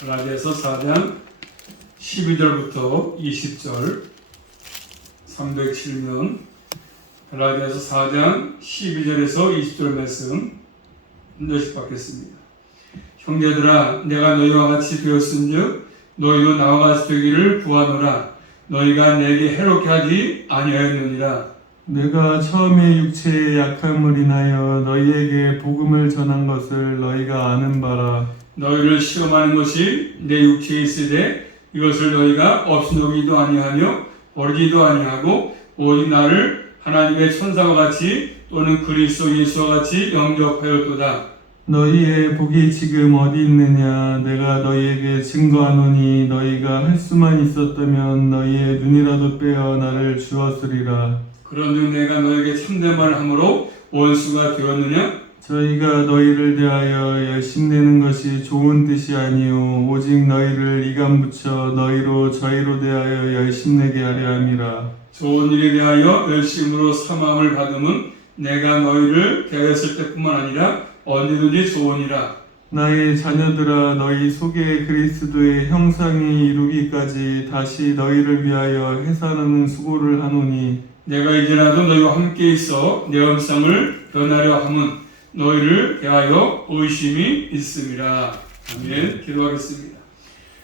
갈라디아서 4장 12절부터 20절 307면 갈라디아서 4장 12절에서 20절 말씀 한 절씩 받겠습니다. 형제들아 내가 너희와 같이 되었은즉 너희도 나와 같이 되기를 구하노라. 너희가 내게 해롭게 하지 아니하였느니라. 내가 처음에 육체의 약함을 인하여 너희에게 복음을 전한 것을 너희가 아는 바라. 너희를 시험하는 것이 내 육체에 있으되 이것을 너희가 없이노기도 아니하며 버리지도 아니하고 오직 나를 하나님의 천사와 같이 또는 그리스도 예수와 같이 영접하였도다. 너희의 복이 지금 어디 있느냐? 내가 너희에게 증거하노니 너희가 할 수만 있었다면 너희의 눈이라도 빼어 나를 주었으리라. 그런즉 내가 너에게 참된 말을 함으로 원수가 되었느냐? 저희가 너희를 대하여 열심내는 것이 좋은 뜻이 아니요 오직 너희를 이감 붙여 너희로 저희로 대하여 열심내게 하려 함이라. 좋은 일에 대하여 열심으로 사망을 받음은 내가 너희를 대하였을 때뿐만 아니라 언제든지 좋으니라. 나의 자녀들아 너희 속에 그리스도의 형상이 이루기까지 다시 너희를 위하여 해산하는 수고를 하노니 내가 이제라도 너희와 함께 있어 내 형상을 변하려 함은 너희를 대하여 의심이 있음이라. 아멘. 기도하겠습니다.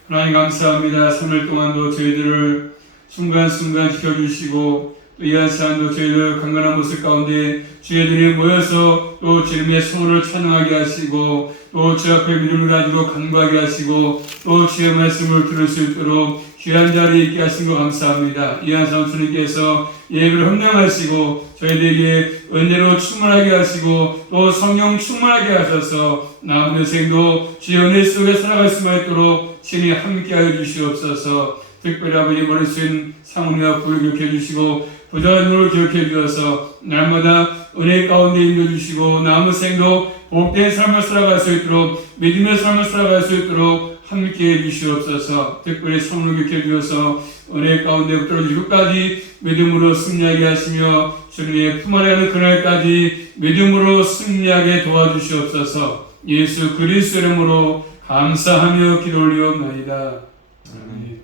하나님 감사합니다. 3일 동안도 저희들을 순간순간 지켜주시고 또 이 한 시간도 저희들 강건한 모습 가운데 주의들이 모여서 또 주님의 성호를 찬양하게 하시고 또 주 앞에 믿음을 가지고 간구하게 하시고 또 주의 말씀을 들을 수 있도록 귀한 자리에 있게 하신 것 감사합니다. 이 한 시간 주님께서 예배를 헌명하시고 저희들에게 은혜로 충만하게 하시고 또 성령 충만하게 하셔서 남은 인생도 주의 은혜 속에 살아갈 수만 있도록 친히 함께하여 주시옵소서. 특별히 아버지 머릿속인 상훈이와 부를 기억해 주시고 부자의 눈을 기억해 주셔서 날마다 은혜 가운데 인도주시고 남은 생도 복된 삶을 살아갈 수 있도록 믿음의 삶을 살아갈 수 있도록 함께해 주시옵소서. 특별히 성령을 기억해 주셔서 은혜 가운데부터 지금까지 믿음으로 승리하게 하시며 주님의 품 안에 가는 그날까지 믿음으로 승리하게 도와주시옵소서. 예수 그리스도 이름으로 감사하며 기도 올리옵나이다. 아멘.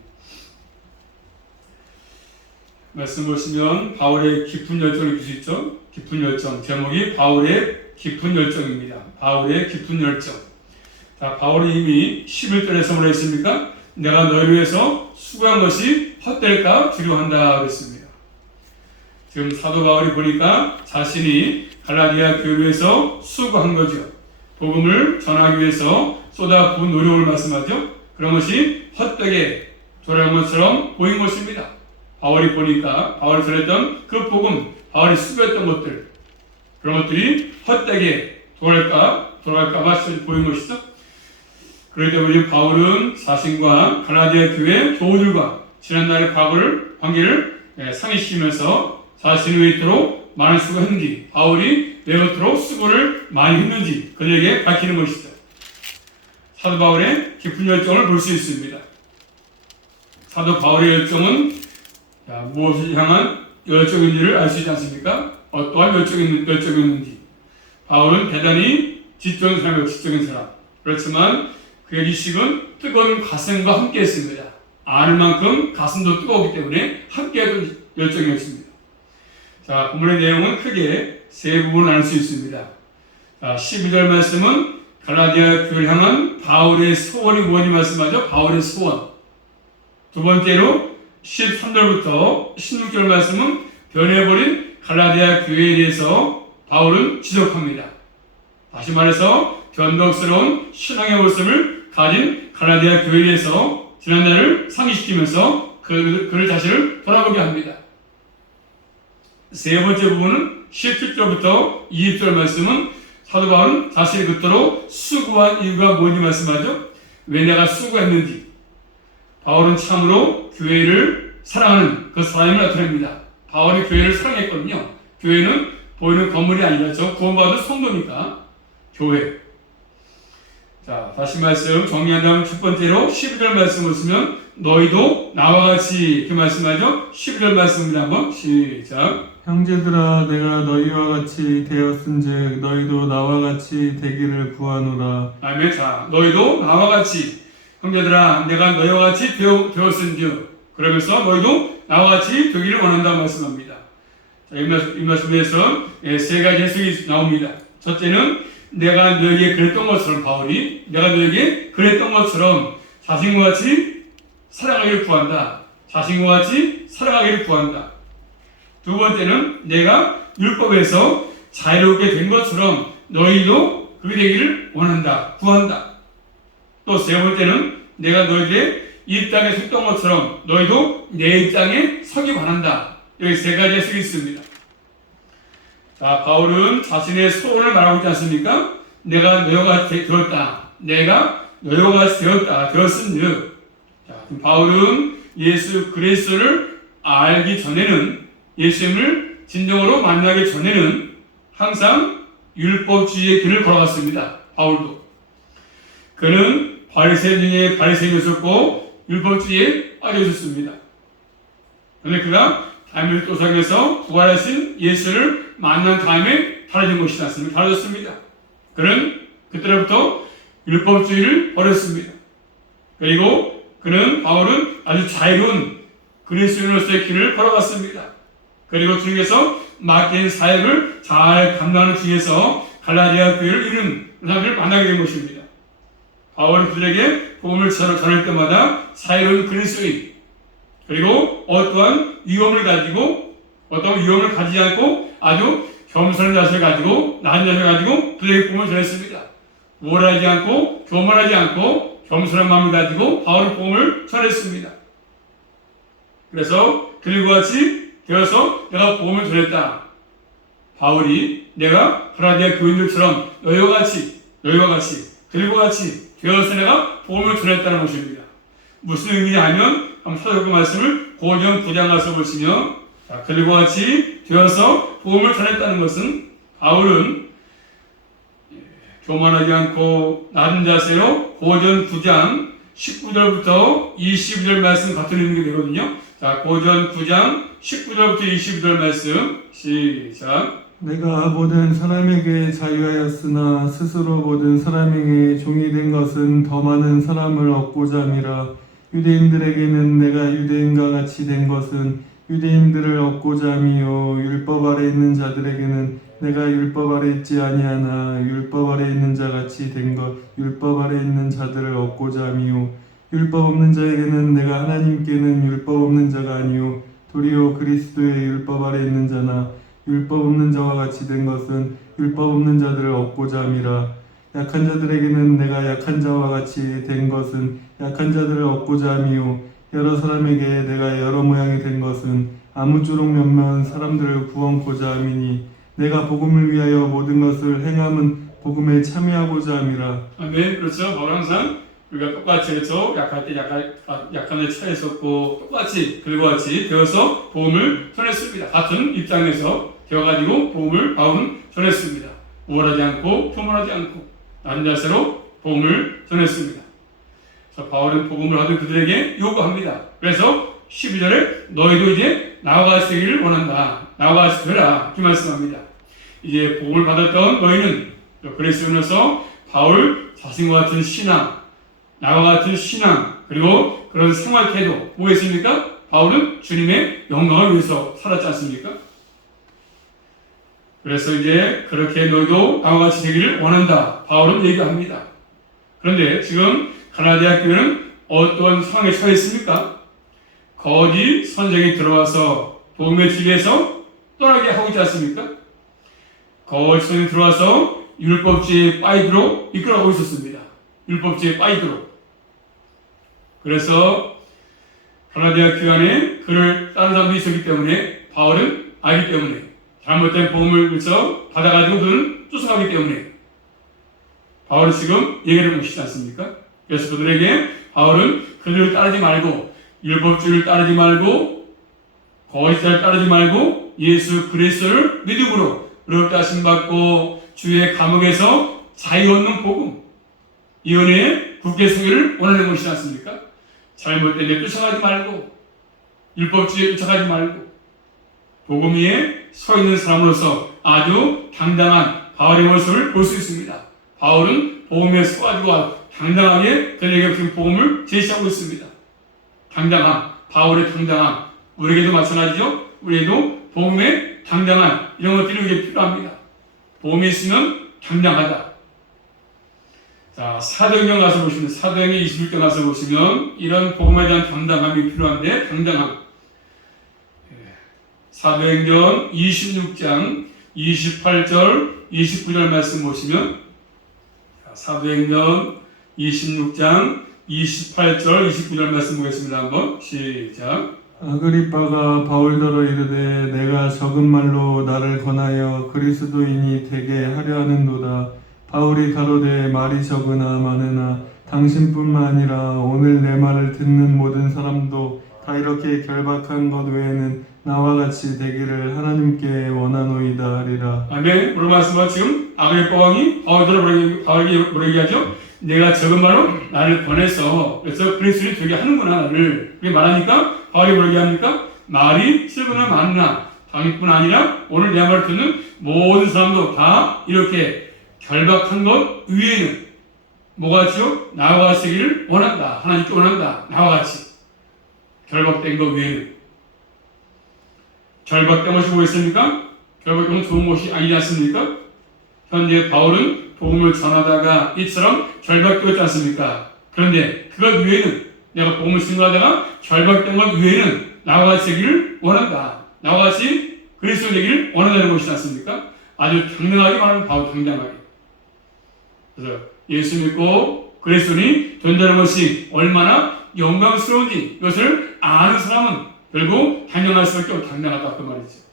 말씀 보시면 바울의 깊은 열정을 볼 수 있죠. 깊은 열정. 제목이 바울의 깊은 열정입니다. 바울의 깊은 열정. 자, 바울이 이미 11절에서 뭐라 했습니까? 내가 너희를 위해서 수고한 것이 헛될까 두려워한다 그랬습니다. 지금 사도 바울이 보니까 자신이 갈라디아 교회를 위해서 수고한 거죠. 복음을 전하기 위해서 쏟아부은 노력을 말씀하죠. 그런 것이 헛되게 돌아간 것처럼 보인 것입니다. 바울이 보니까 바울이 전했던 그 복음, 바울이 수고했던 것들, 그런 것들이 헛되게 돌아갈까 봐 보인 것이죠. 그렇기 때문에 바울은 자신과 갈라디아 교회 교우들과 지난날의 관계를 상기시키면서 자신이 왜 이토록 많은 수고했는지, 바울이 왜 이토록 수고를 많이 했는지 그들에게 밝히는 것이죠. 사도 바울의 깊은 열정을 볼 수 있습니다. 사도 바울의 열정은 무엇을 향한 열정인지를 알 수 있지 않습니까? 어떠한 열정이었는지. 바울은 대단히 지적인 사람이에요. 지적인 사람. 그렇지만 그의 지식은 뜨거운 가슴과 함께 했습니다. 아는 만큼 가슴도 뜨거웠기 때문에 함께했던 열정이었습니다. 자, 본문의 내용은 크게 세 부분을 나눌 수 있습니다. 자, 12절 말씀은 갈라디아 교회를 향한 바울의 소원이 무엇인지 말씀하죠. 바울의 소원. 두 번째로 13절부터 16절 말씀은 변해버린 갈라디아 교회에 대해서 바울은 지적합니다. 다시 말해서 변덕스러운 신앙의 모습을 가진 갈라디아 교회에 대해서 지난날을 상기시키면서 그를 자신을 돌아보게 합니다. 세 번째 부분은 17절부터 20절 말씀은 사도 바울은 자신이 그토록 수고한 이유가 뭔지 말씀하죠. 왜 내가 수고했는지. 바울은 참으로 교회를 사랑하는 그 사람을 나타냅니다. 바울이 교회를 사랑했거든요. 교회는 보이는 건물이 아니라 저 구원받은 성도니까 교회. 자, 다시 말씀 정리한다면 첫 번째로 12절 말씀을 쓰면 너희도 나와 같이 이렇게 말씀하죠. 12절 말씀입니다. 한번 시작. 형제들아 내가 너희와 같이 되었은즉 너희도 나와 같이 되기를 구하노라. 아멘. 자, 너희도 나와 같이 형제들아 내가 너희와 같이 되었은즉 그러면서 너희도 나와 같이 되기를 원한다 말씀합니다. 자, 이 말씀에서 세 가지 해석이 나옵니다. 첫째는 내가 너에게 그랬던 것처럼 바울이 내가 너에게 그랬던 것처럼 자신과 같이 살아가기를 구한다. 자신과 같이 살아가기를 구한다. 두 번째는 내가 율법에서 자유롭게 된 것처럼 너희도 그렇게 되기를 원한다. 구한다. 또 세 번째는 내가 너에게 이 땅에 섰던 것처럼 너희도 내 입장에 서기 원한다. 여기 세 가지 해석이 있습니다. 자, 바울은 자신의 소원을 말하고 있지 않습니까? 내가 너희와 같이 되었다. 내가 너희와 같이 되었은즉. 자, 바울은 예수 그리스도를 알기 전에는 예수님을 진정으로 만나기 전에는 항상 율법주의의 길을 걸어갔습니다. 바울도. 그는 바리새인 중에 바리새인이었고 율법주의에 빠져 있었습니다. 그런데 그가 담임교사에서 부활하신 예수를 만난 다음에 달라진 것이지 않습니까? 달라졌습니다. 그는 그때부터 율법주의를 버렸습니다. 그리고 바울은 아주 자유로운 그리스도인으로서의 길을 걸어갔습니다. 그리고 중에서 맡긴 사역을 잘 감당하는 중에서 갈라디아 교회를 이룬 사람들을 만나게 된 것입니다. 바울은 그들에게 복음을 전할 때마다 자유로운 그리스도인 그리고 어떠한 위험을 가지지 않고 아주 겸손한 자세를 가지고 낮은 자세를 가지고 그들에게 복음을 전했습니다. 우월하지 않고 교만하지 않고 겸손한 마음을 가지고 바울은 복음을 전했습니다. 그래서 그들과 같이 되어서 내가 복음을 전했다. 바울이 내가 갈라디아 교인들처럼 너희와 같이 그들과 같이 되어서 내가 복음을 전했다는 것입니다. 무슨 의미냐 하면 한번 찾아볼 말씀을 고전 9장 가서 보시면 그들과 같이 되어서 복음을 전했다는 것은 바울은 교만하지 않고 낮은 자세로 고전 9장 19절부터 22절 말씀 같은 의미가 되거든요. 자, 고전 9장 19절부터 22절 말씀 시작. 내가 모든 사람에게 자유하였으나 스스로 모든 사람에게 종이 된 것은 더 많은 사람을 얻고자 함이라. 유대인들에게는 내가 유대인과 같이 된 것은 유대인들을 얻고자 함이요 율법 아래 있는 자들에게는 내가 율법 아래 있지 아니하나 율법 아래 있는 자 같이 된 것 율법 아래 있는 자들을 얻고자 함이요 율법 없는 자에게는 내가 하나님께는 율법 없는 자가 아니요 도리어 그리스도의 율법 아래 있는 자나 율법 없는 자와 같이 된 것은 율법 없는 자들을 얻고자 함이라. 약한 자들에게는 내가 약한 자와 같이 된 것은 약한 자들을 얻고자 함이요 여러 사람에게 내가 여러 모양이 된 것은 아무쪼록 몇몇 사람들을 구원코자 함이니 내가 복음을 위하여 모든 것을 행함은 복음에 참여하고자 함이라. 아멘. 그렇죠. 바울 항상 우리가 똑같이 해서 약할 때 약함에 처했었고 똑같이 그들과 같이 되어서 복음을 전했습니다. 같은 입장에서 되어가지고 복음을 바울은 전했습니다. 우월하지 않고 교만하지 않고 낮은 자세로 복음을 전했습니다. 그래서 바울은 복음을 얻은 그들에게 요구합니다. 그래서 12절에 너희도 이제 나와 같이 되기를 원한다. 나와 같이 되라. 이 말씀합니다. 이제 복음을 받았던 너희는 그리스도인으로서 바울 자신과 같은 신앙, 나와 같은 신앙, 그리고 그런 생활 태도 뭐겠습니까? 바울은 주님의 영광을 위해서 살았지 않습니까? 그래서 이제 그렇게 너희도 나와 같이 되기를 원한다. 바울은 얘기합니다. 그런데 지금 갈라디아 교회는 어떤 상황에 처했습니까? 거짓 선생이 들어와서 복음의 진리에서 떠나게 하고 있지 않습니까? 거짓 선생이 들어와서 율법주의의 빠이드로 이끌어가고 있었습니다. 율법주의의 빠이드로. 그래서 갈라디아 교회 안에 그를 다른 사람들이 있었기 때문에 바울은 알기 때문에 잘못된 복음을 위해서 받아가지고 그들은 쫓아가기 때문에 바울은 지금 얘기를 하고 있지 않습니까? 그래서 그들에게 바울은 그들을 따르지 말고 율법주의를 따르지 말고 거짓자를 따르지 말고 예수 그리스도를 믿음으로 의롭다 하심 받고 주의 감옥에서 자유 얻는 복음 이 은혜의 굳게 서기를 원하는 것이지 않습니까? 잘못된 데 쫓아가지 말고 율법주의에 쫓아가지 말고 복음 위에 서 있는 사람으로서 아주 당당한 바울의 모습을 볼 수 있습니다. 바울은 복음에 서가지고 당당하게 그들에게 그 복음을 제시하고 있습니다. 당당함, 바울의 당당함, 우리에게도 마찬가지죠. 우리에도 복음의 당당한 이런 것들이 우리에게 필요합니다. 복음이 있으면 당당하다. 자, 사도행전 가서 보시면, 사도행전 26장 가서 보시면 이런 복음에 대한 당당함이 필요한데, 당당함. 사도행전 26장 28절, 29절 말씀 보시면, 사도행전 26장 28절, 29절 말씀 보겠습니다. 한번 시작. 아그리빠가 바울더러 이르되 내가 적은 말로 나를 권하여 그리스도인이 되게 하려 하는도다. 바울이 가로되 말이 적으나 많으나 당신뿐만 아니라 오늘 내 말을 듣는 모든 사람도 다 이렇게 결박한 것 외에는 나와 같이 되기를 하나님께 원하노이다 하리라. 아멘. 오늘 말씀은 지금 아그리빠 왕이 바울에게 뭐라 얘기하죠? 내가 적은 말로 나를 권해서 그래서 그리스도인이 되게 하는구나 나를. 그렇게 말하니까 바울이 뭐라 얘기합니까? 말이 적으나 많으나 당신뿐 아니라 오늘 내 말을 듣는 모든 사람도 다 이렇게 결박한 것 위에는 뭐가 같이요? 나와 같이 되기를 원한다. 하나님께 원한다. 나와 같이 결박된 것 외에는. 결박된 것이 뭐였습니까? 결박된 건 좋은 것이 아니지 않습니까? 현재 바울은 복음을 전하다가 이처럼 결박되었지 않습니까? 그런데 그것 외에는 내가 복음을 증거하다가 결박된 것 외에는 나와 같이 되기를 원한다. 나와 같이 그리스도 되기를 원한다는 것이지 않습니까? 아주 당당하게 말하는 바울 당당하게. 그래서 예수 믿고 그리스도인이 된다는 것이 얼마나 영광스러운지 이것을 아는 사람은 결국 당당할 수밖에 없고 당당하다 그 말이죠.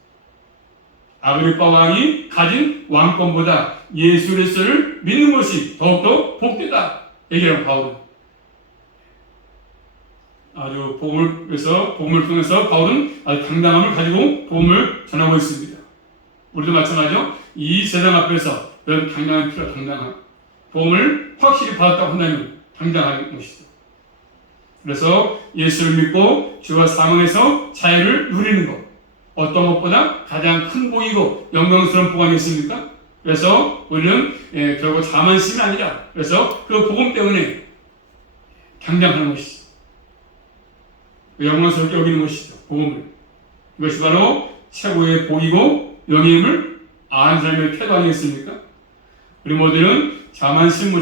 아그리빠 왕이 가진 왕권보다 예수 그리스도를 믿는 것이 더욱더 복되다 얘기하는 바울은 아주 복음을 통해서 바울은 아주 당당함을 가지고 복음을 전하고 있습니다. 우리도 마찬가지죠. 이 세상 앞에서 이런 당당함이 필요하다. 당당함. 복음을 확실히 받았다고 한다면 당당한 것이죠. 그래서 예수를 믿고 주와 사망에서 자유를 누리는 것. 어떤 것보다 가장 큰 복이고 영광스러운 복 아니겠습니까? 그래서 우리는 결국 자만심이 아니라 그래서 그 복음 때문에 당당하는 것이죠. 영광스럽게 여기는 것이죠. 복음을. 이것이 바로 최고의 복이고 영예임을 아는 사람의 태도 아니겠습니까? 우리 모두는 자만심은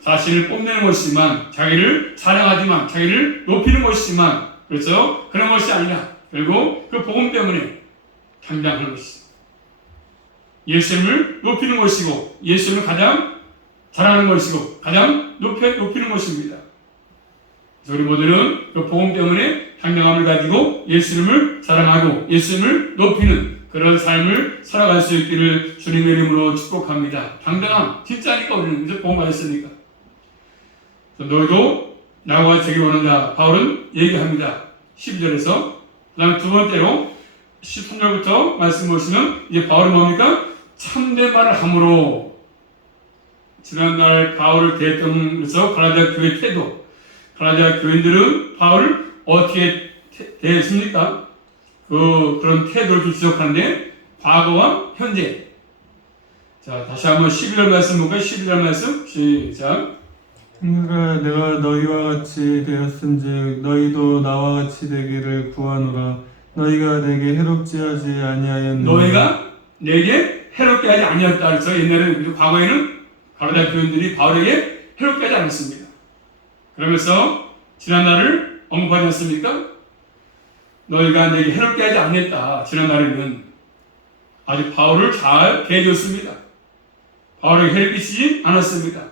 자신을 뽐내는 것이지만 자기를 자랑하지만 자기를 높이는 것이지만 그렇죠? 그런 것이 아니라 결국 그 복음 때문에 당당한 것이죠. 예수님을 높이는 것이고 예수님을 가장 자랑하는 것이고 가장 높이는 것입니다. 그래서 우리 모두는 그 복음 때문에 당당함을 가지고 예수님을 자랑하고 예수님을 높이는 그런 삶을 살아갈 수 있기를 주님의 이름으로 축복합니다. 당당함 진짜니까 우리는 이제 복음 받았으니까. 너희도 나와 같이 되기 원한다. 바울은 얘기합니다. 12절에서 그 다음 두 번째로 13절부터 말씀 보시면 이제 바울은 뭡니까? 참된 말을 함으로 지난날 바울을 대했던 갈라디아 교회 태도 갈라디아 교인들은 바울을 어떻게 대했습니까? 그런 태도를 지적하는데 과거와 현재. 자, 다시 한번 12절 말씀 볼까요? 12절 말씀 시작. 내가 너희와 같이 되었은즉 너희도 나와 같이 되기를 구하노라. 너희가 내게 해롭지 하지 아니하였느냐. 너희가 내게 해롭게 하지 아니었다. 그래서 옛날에는 과거에는 갈라디아 교인들이 바울에게 해롭게 하지 않았습니다. 그러면서 지난날을 언급하지 않습니까? 너희가 내게 해롭게 하지 않았다. 지난날에는 아주 바울을 잘 대해줬습니다. 바울에게 해를 끼치지 않았습니다.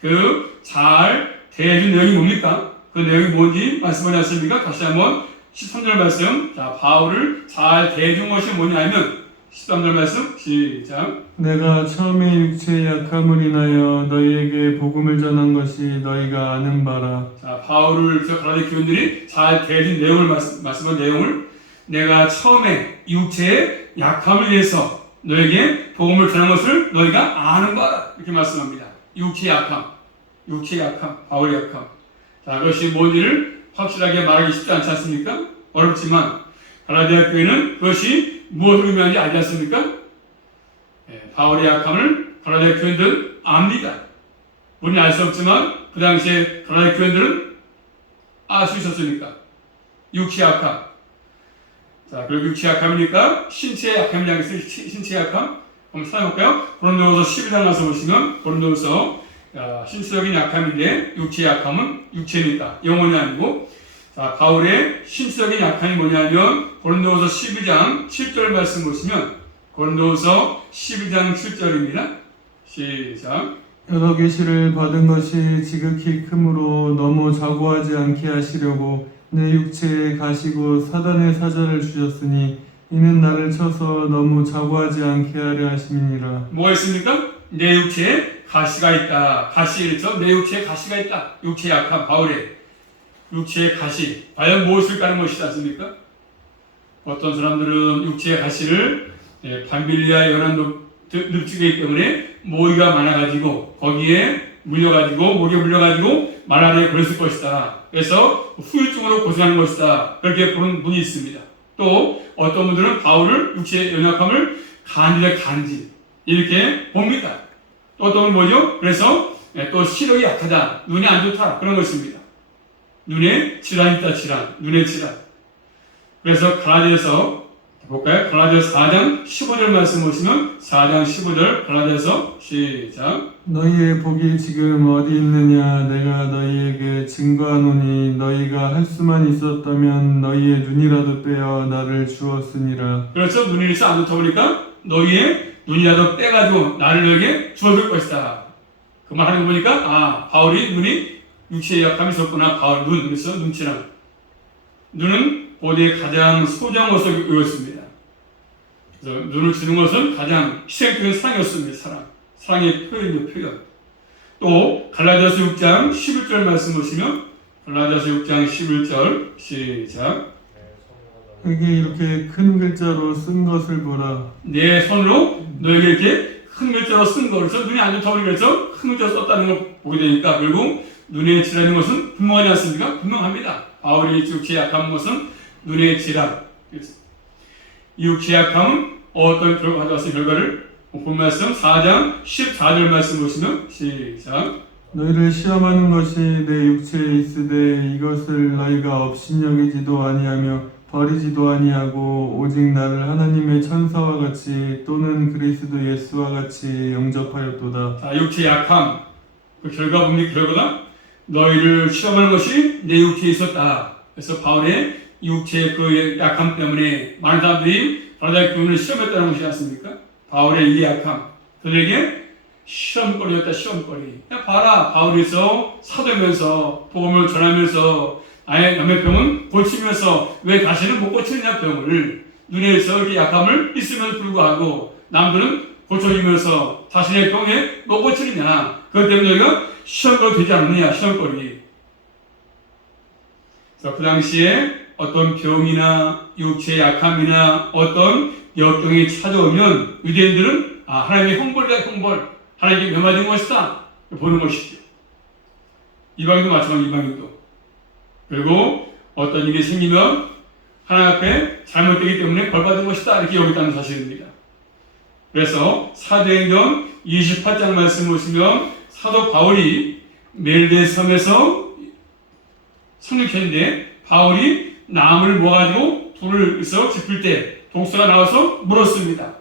그 잘 대해준 내용이 뭡니까? 그 내용이 뭔지 말씀하지 않습니까? 다시 한번 13절 말씀. 자, 바울을 잘 대해준 것이 뭐냐면 13절 말씀 시작. 내가 처음에 육체의 약함을 인하여 너희에게 복음을 전한 것이 너희가 아는 바라. 자, 바울을 갈라디아 교인들이 잘 대해준 내용을 말씀한 내용을 내가 처음에 육체의 약함을 위해서 너에게 복음을 전한 것을 너희가 아는 바라. 이렇게 말씀합니다. 육체의 약함, 바울의 약함. 자, 그것이 뭔지를 확실하게 말하기 쉽지 않지 않습니까? 어렵지만 갈라디아 교회는 그것이 무엇을 의미하는지 알지 않습니까? 바울의 약함을 갈라디아 교인들은 압니다. 우리는 알 수 없지만 그 당시에 가나안 교인들은 알 수 있었으니까. 육체 약함. 자, 그리고 육체 약함이니까 신체 약함이 아니겠어요? 신체 약함. 한번 찾아볼까요? 고린도후서 12장 가서 보시면 고린도후서 신체적인 약함인데 육체 약함은 육체니까 영혼이 아니고, 자, 바울의 신체적인 약함이 뭐냐면 고린도후서 12장 7절 말씀 보시면 고린도후서 12장 7절입니다. 시작. 여러 계시를 받은 것이 지극히 크므로 너무 자고하지 않게 하시려고 내 육체에 가시고 사단의 사자를 주셨으니 이는 나를 쳐서 너무 자고하지 않게 하려 하심이니라. 뭐가 있습니까? 내 육체에 가시가 있다. 가시, 그렇죠? 내 육체에 가시가 있다. 육체 약함, 바울의 육체의 가시. 과연 무엇을 까는 것이지 않습니까? 어떤 사람들은 육체의 가시를 반빌리아 연한 늪지기 때문에 모기가 많아가지고 거기에 물려가지고 목에 물려가지고 말라리아에 걸렸을 것이다. 그래서 후유증으로 고생하는 것이다. 그렇게 보는 분이 있습니다. 또 어떤 분들은 바울을 육체의 연약함을 간지 이렇게 봅니다. 또 어떤 분은 뭐죠? 그래서 또 시력이 약하다. 눈이 안 좋다. 그런 것입니다. 눈에 질환이 있다. 눈의 질환. 그래서 갈라디아서 볼까요? 갈라디아서 4장 15절 말씀 보시면 4장 15절 갈라디아서 시작. 너희의 복이 지금 어디 있느냐? 내가 너희에게 증거하노니 너희가 할 수만 있었다면 너희의 눈이라도 빼어 나를 주었으니라. 그렇죠. 눈이 있어 안 좋다 보니까 너희의 눈이라도 빼가지고 나를 여기에 주어줄 것이다. 그 말 하는 거 보니까 바울이 눈이 육체의 약함이 있었구나. 바울 그래서 눈치랑 눈은 보디의 가장 소중한 것이었습니다. 그래서 눈을 주는 것은 가장 희생적인 사랑이었습니다. 사랑의 표현. 또 갈라디아서 6장 11절 말씀 보시면 갈라디아서 6장 11절 시작. 여기 이렇게 큰 글자로 쓴 것을 보라. 내 손으로 너에게 이렇게 큰 글자로 쓴 거. 그래서 눈이 안 좋다고 그래서 큰 글자로 썼다는 걸 보게 되니까 결국 눈에 질환인 것은 분명하지 않습니까? 분명합니다. 바울이 육체에 약한 것은 눈의 질환. 이 육체의 약함은 어떤 결과 가져왔을 결과를 본 말씀 4장 14절 말씀 보시면 시작. 너희를 시험하는 것이 내 육체에 있으되 이것을 너희가 업신여기지도 아니하며 버리지도 아니하고 오직 나를 하나님의 천사와 같이 또는 그리스도 예수와 같이 영접하였도다. 자, 육체의 약함 그 결과 뭡니까? 결과가 너희를 시험하는 것이 내 육체에 있었다. 그래서 바울의 육체의 그 약함 때문에 많은 사람들이 갈라디아 교인을 시험했다는 것이지 않습니까? 바울의 이 약함 그들에게 시험거리였다. 시험거리. 그냥 봐라. 바울에서 사도면서 복음을 전하면서 남의 병은 고치면서 왜 다시는 못 고치느냐 병을 눈에서 이렇게 약함을 있음에도 불구하고 남들은 고쳐지면서 자신의 병에 못 고치느냐. 그것 때문에 너희가 시험거리 되지 않느냐. 시험거리. 그 당시에 어떤 병이나 육체의 약함이나 어떤 역경이 찾아오면 유대인들은 하나님의 형벌이다. 형벌. 하나님께 멸망된 것이다. 보는 것이죠. 이방인도 마찬가지. 이방인도. 그리고 어떤 일이 생기면 하나님 앞에 잘못되기 때문에 벌받은 것이다. 이렇게 여겼다는 사실입니다. 그래서 사도행전 28장 말씀 보시면 사도 바울이 멜데 섬에서 성육했는데 바울이 나무를 모아가지고 불을 지필 때 독수가 나와서 물었습니다.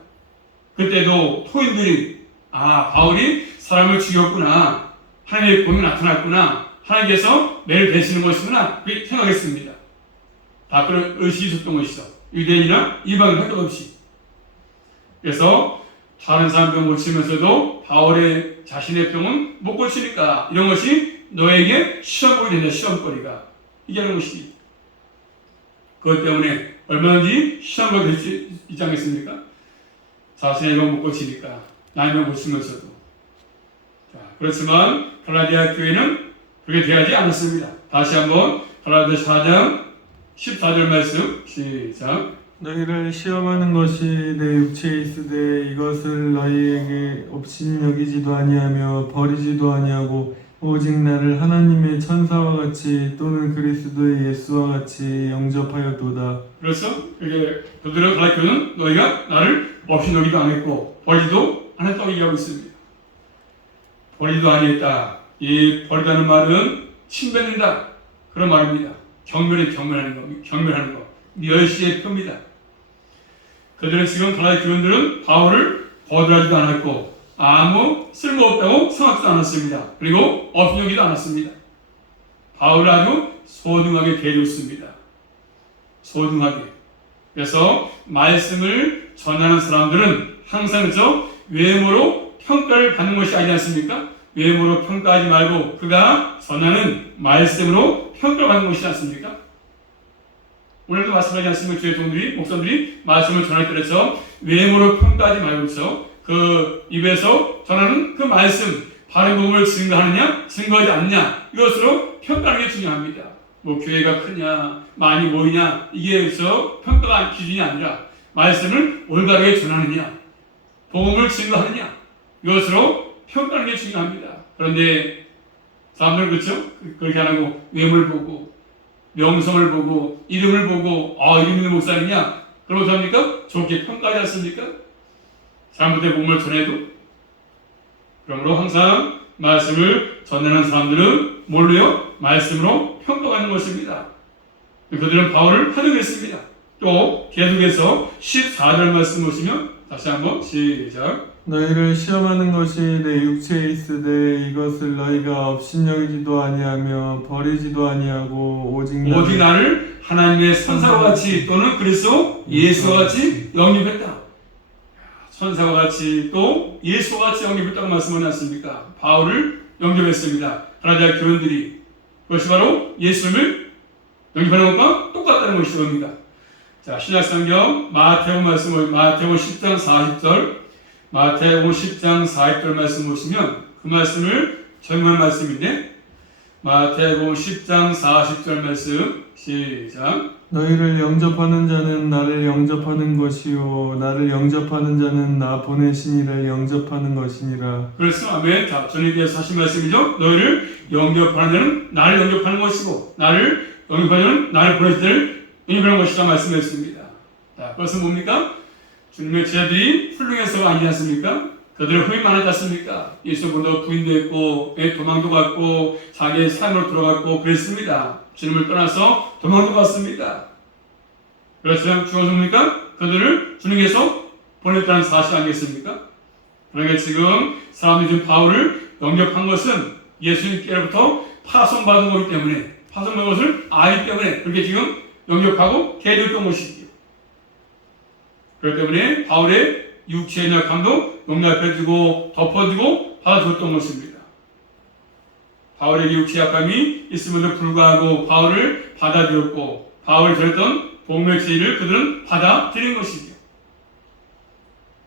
그때도 토인들이 바울이 사람을 죽였구나. 하나님의 공이 나타났구나. 하나님께서 매를 베시는 것이구나. 그렇게 생각했습니다. 다 그런 의식이 있었던 것이죠. 유대인이나 이방인 할 것 없이. 그래서 다른 사람 병 고치면서도 바울의 자신의 병은 못 고치니까 이런 것이 너에게 시험거리 된다. 시험거리가. 이게 하는 것이지. 그것 때문에 얼마든지 시험거리 될 수 있지 않겠습니까? 자신의 병 못 고치니까. 남의 병 고치면서도. 자, 그렇지만 갈라디아 교회는 그렇게 되지 않았습니다. 다시 한번 갈라디아 4장 14절 말씀 시작. 너희를 시험하는 것이 내 육체에 있으되 이것을 너희에게 업신 여기지도 아니하며 버리지도 아니하고 오직 나를 하나님의 천사와 같이 또는 그리스도의 예수와 같이 영접하였도다. 그래서 그들을 가르쳐는 너희가 나를 업신 여기도 안 했고 버리지도 않았다고 얘기하고 있습니다. 버리지도 아니했다. 이 버리다는 말은 침뱉는다 그런 말입니다. 경멸하는 거. 멸시의 표입니다. 그들은 지금 갈라디아 교인들은 바울을 거절하지도 않았고 아무 쓸모없다고 생각도 않았습니다. 그리고 업신여기도 않았습니다. 바울을 아주 소중하게 대해줬습니다. 소중하게. 그래서 말씀을 전하는 사람들은 항상 그죠? 외모로 평가를 받는 것이 아니지 않습니까? 외모로 평가하지 말고 그가 전하는 말씀으로 평가를 받는 것이지 않습니까? 오늘도 마찬가지 않습니까? 주의 종들이, 목사들이 말씀을 전할 때에서 외모로 평가하지 말고서 그 입에서 전하는 그 말씀, 바른 복음을 증거하느냐, 증거하지 않느냐, 이것으로 평가하는 게 중요합니다. 뭐 교회가 크냐, 많이 모이냐, 이게 그래서 평가가 기준이 아니라 말씀을 올바르게 전하느냐, 복음을 증거하느냐, 이것으로 평가하는 게 중요합니다. 그런데 사람들은 그렇죠? 그렇게 안 하고 외모를 보고 명성을 보고 이름을 보고 이름 있는 목사님이냐? 그러고 합니까? 좋게 평가하지 않습니까? 잘못된 복음을 전해도. 그러므로 항상 말씀을 전하는 사람들은 뭘로요? 말씀으로 평가하는 것입니다. 그들은 바울을 환영했습니다. 또 계속해서 14절 말씀 보시면 다시 한번 시작. 너희를 시험하는 것이 내 육체에 있으되 이것을 너희가 업신여기지도 아니하며 버리지도 아니하고 오직 나를 하나님의 선사와 같이 또는 그리스도 예수와 같이 영접했다. 선사와 같이 또 예수와 같이 영접했다고 말씀하지 않습니까? 바울을 영접했습니다. 갈라디아 교인들이 그것이 바로 예수님을 영접하는 것과 똑같다는 것입니다. 자, 신약성경 마태복음 10장 40절 마태복음 10장 40절 말씀 보시면 그 말씀을 적용한 말씀인데 마태복음 10장 40절 말씀 시작. 너희를 영접하는 자는 나를 영접하는 것이요 나를 영접하는 자는 나 보내신 이를 영접하는 것이니라. 그래서 아멘. 자, 전에 대해서 하신 말씀이죠. 너희를 영접하는 자는 나를 영접하는 것이고 나를 영접하는 자는 나를 보내신 이를 영접하는 것이라 말씀했습니다. 자, 그것은 뭡니까? 주님의 제자들이 훌륭해서가 아니지 않습니까? 그들의 흠이 많았지 않습니까? 예수보다 부인도 했고 도망도 갔고 자기의 삶으로 들어갔고 그랬습니다. 주님을 떠나서 도망도 갔습니다. 그렇지만 주어집니까? 그들을 주님께서 보냈다는 사실 아니겠습니까? 그러니까 지금 사람들이 지금 바울을 영접한 것은 예수님께로부터 파송받은 거기 때문에 파송받은 것을 알기 때문에 그렇게 지금 영접하고 대해줬던 것이지요. 그렇기 때문에 바울의 육체의 약함도 용납해주고 덮어주고 받아줬던 것입니다. 바울에게 육체의 약함이 있음에도 불구하고 바울을 받아들였고 바울이 전했던 복음의 진리를 그들은 받아들인 것이죠.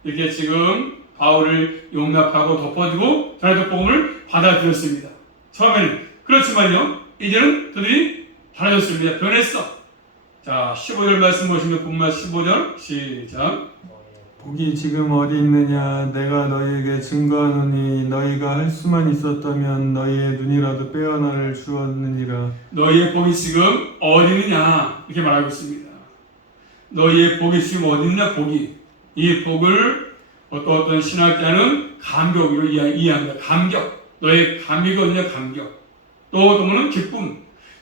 이렇게 지금 바울을 용납하고 덮어주고 전했던 복음을 받아들였습니다. 처음에는 그렇지만요 이제는 그들이 달라졌습니다. 변했어. 자, 15절 말씀 보시면 본말 15절 시작. 복이 지금 어디 있느냐 내가 너희에게 증거하노니 너희가 할 수만 있었다면 너희의 눈이라도 빼어 나를 주었느니라. 너희의 복이 지금 어디 있느냐 이렇게 말하고 있습니다. 너희의 복이 지금 어디 있느냐 복이. 이 복을 어떤 신학자는 감격으로 이해합니다. 감격. 너희의 감격이 어디냐 감격. 또 어떤 기쁨.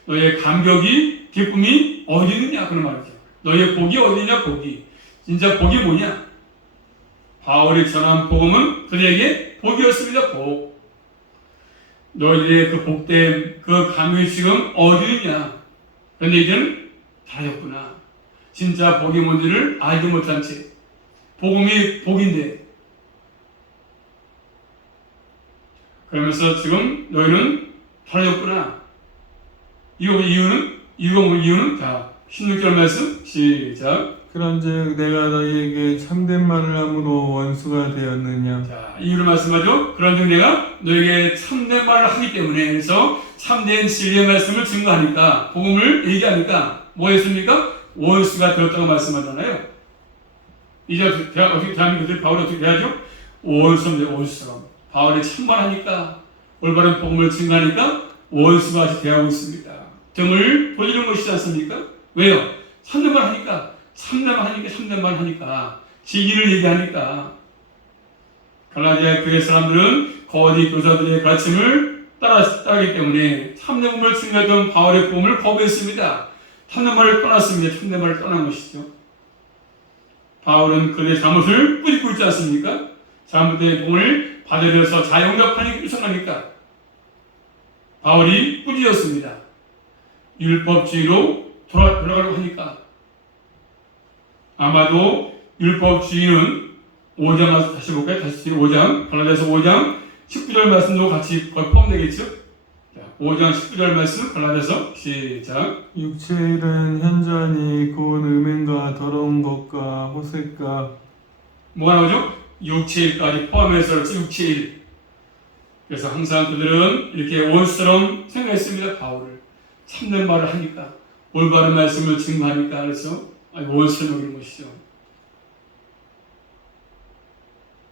너희의 감격이 기쁨이 어디 있느냐 그런 말이죠. 너희의 복이 어디 있냐 복이. 진짜 복이 뭐냐? 바울이 전한 복음은 그들에게 복이었습니다. 복. 너희들의 그 복됨, 그 감격이 지금 어디 있냐? 그런데 이제는 달라졌구나. 진짜 복이 뭔지를 알지 못한 채 복음이 복인데 그러면서 지금 너희는 달라졌구나. 이유는 자 16절 말씀 시작. 그런즉 내가 너희에게 참된 말을 함으로 원수가 되었느냐. 자 이유를 말씀하죠. 그런즉 내가 너에게 참된 말을 하기 때문에 그래서 참된 진리의 말씀을 증거하니까 복음을 얘기하니까 뭐 했습니까? 원수가 되었다고 말씀하잖아요. 이제 대한민국들 바울이 어떻게 해야죠? 원수입니다. 원수처럼 바울이 참말하니까 올바른 복음을 증거하니까 원수가 같이 대하고 있습니다. 등을 돌리는 것이지 않습니까? 왜요? 참된말 하니까 참된말 하니까 진리를 얘기하니까 갈라디아 교회 사람들은 거짓 교사들의 가르침을 따르기 때문에 참된 복음을 증거했던 바울의 복음을 거부했습니다. 참된 말을 떠났습니다. 참된 말을 떠난 것이죠. 바울은 그의 잘못을 꾸짖고 있지 않습니까? 잘못된 복음을 받아들여서 자영접하니 쫓아가니까 바울이 꾸짖었습니다. 율법주의로 돌아가려고 하니까 아마도 율법주의는 5장 와서 다시 볼까요? 다시 5장 갈라디아서 5장 19절 말씀도 같이 거의 포함되겠죠? 5장 19절 말씀 갈라디아서 시작. 육체의 일은 현저하니 곧 음행과 더러운 것과 호색과 뭐가 나오죠? 육체일까지 포함해서 육체일. 그래서 항상 그들은 이렇게 원수처럼 생각했습니다. 바울을 참된 말을 하니까 올바른 말씀을 증거하니까 그래서 원수처럼 여기는 것이죠.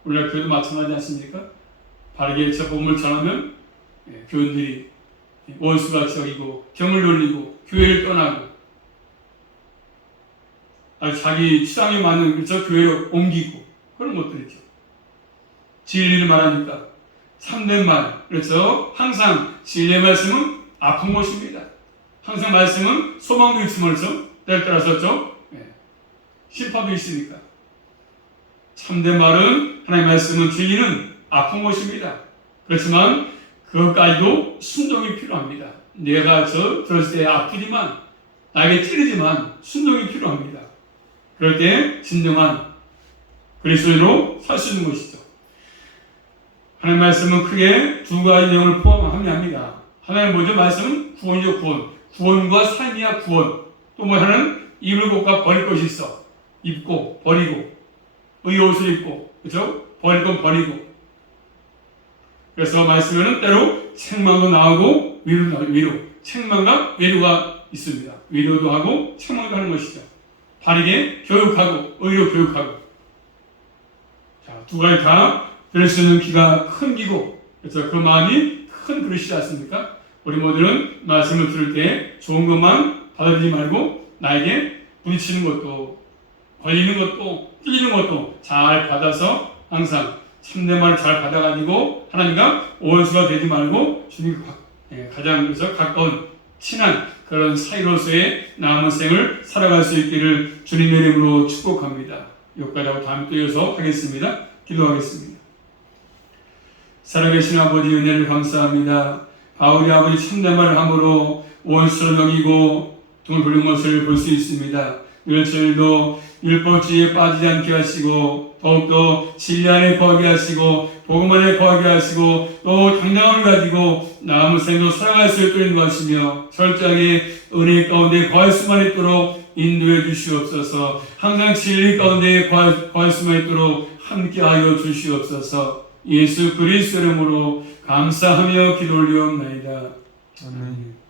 우리가 교회도 마찬가지 않습니까? 바르게 제 복음을 전하면 교인들이 원수같이 여기고 병을 놀리고 교회를 떠나고 자기 취향에 맞는 그렇죠? 교회로 옮기고 그런 것들이죠. 진리를 말하니까 참된 말, 그렇죠? 항상 진리의 말씀은 아픈 것입니다. 항상 말씀은 소망도 있음을 때를 따라서죠. 심판도 있으니까. 참된 말은 하나님의 말씀은 진리는 아픈 것입니다. 그렇지만 그것까지도 순종이 필요합니다. 내가 들었을 때 아프지만 나에게 찌르지만 순종이 필요합니다. 그럴 때 진정한 그리스도인으로 살 수 있는 것이죠. 하나님의 말씀은 크게 두 가지 내용을 포함합니다. 하나는 뭐죠? 말씀은 구원이죠. 구원과 삶이야 구원. 또 뭐 하나는 입을 것과 버릴 것이 있어. 입고 버리고 의의 옷을 입고 그렇죠? 버릴 건 버리고. 그래서 말씀에는 때로 책망도 나오고 위로 책망과 위로가 있습니다. 위로도 하고 책망도 하는 것이죠. 바르게 교육하고 의로 교육하고. 자, 두 가지 다 들을 수 있는 귀가 큰 귀고 그래서 그 마음이 큰 그릇이지 않습니까? 우리 모두는 말씀을 들을 때 좋은 것만 받아들이지 말고 나에게 부딪히는 것도 걸리는 것도 뚫리는 것도 잘 받아서 항상 참된 말을 잘 받아가지고 하나님과 원수가 되지 말고 주님과 가장 가까운 친한 그런 사이로서의 남은 생을 살아갈 수 있기를 주님의 이름으로 축복합니다. 여기까지 하고 다음에 또 이어서 하겠습니다. 기도하겠습니다. 살아계신 아버지 은혜를 감사합니다. 바울이 아버지 참된 말을 함으로 원수를 여기고 등을 돌린 것을 볼 수 있습니다. 이럴 저희도 율법주의에 빠지지 않게 하시고 더욱더 진리 안에 거하게 하시고 복음 안에 거하게 하시고 또 당당함을 가지고 남은 생도 살아갈 수 있도록 인도하시며 철저하게 은혜 가운데 거할 수만 있도록 인도해 주시옵소서. 항상 진리 가운데 거할 수만 있도록 함께하여 주시옵소서. 예수 그리스도 이름으로 감사하며 기도 올리옵나이다. 아멘.